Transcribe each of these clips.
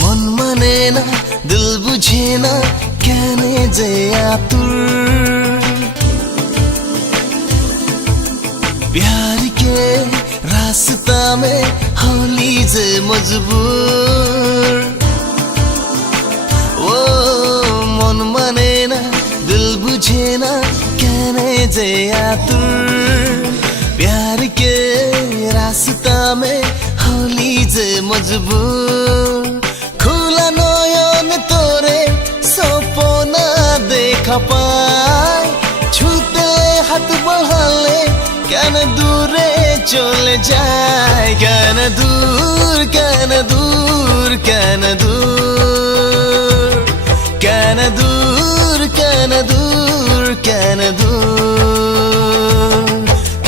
मन माने ना दिल बुझे ना कहने जे आतुर प्यार के रास्ता में होली जे मजबूर ओ मन माने ना दिल बुझे ना कहने जे आतुर प्यार के रास्ता में होली जे मजबूर खुला नयन तोरे सपना देखा पाए छूते हाथ बढ़ाले কেন দূরে চলে যায় কেন দূর কেন দূর কেন দূর কেন দূর কেন দূর কেন দূর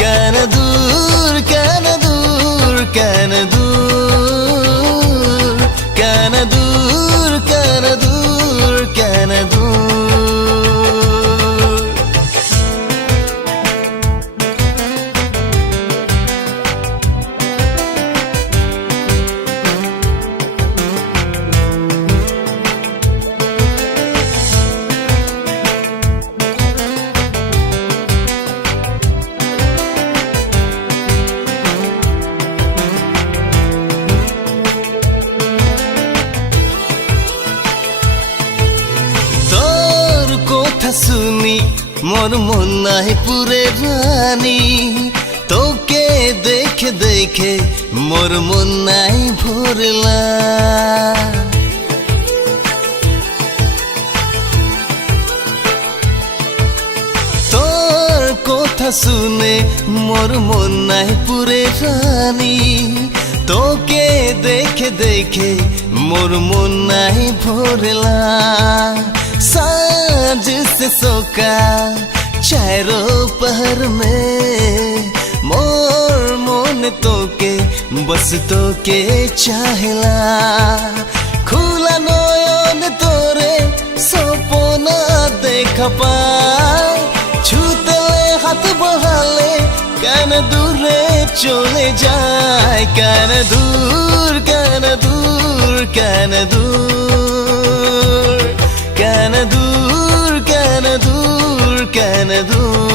কেন দূর কেন দূর কেন দূর কেন দূর কেন দূর কেন দূর শুনি মোর মন নাই পুরে রানী তোকে দেখে দেখে মোর মন নাই ভরলা তোর কথা শুনে মোর মন নাই পুরে রানী তোকে দেখে দেখে মোর মন নাই ভরला सांझ से सोका चारों पहर में मोर मोन तोके बस तोके चाहला खुला नयन तोरे सपना देखा पाए छूतले हाथ बढ़ाले কেন দূরে চলে যায় কেন দূর কেন দূর কেন দূর কেন দূর কেন দূর কেন দূর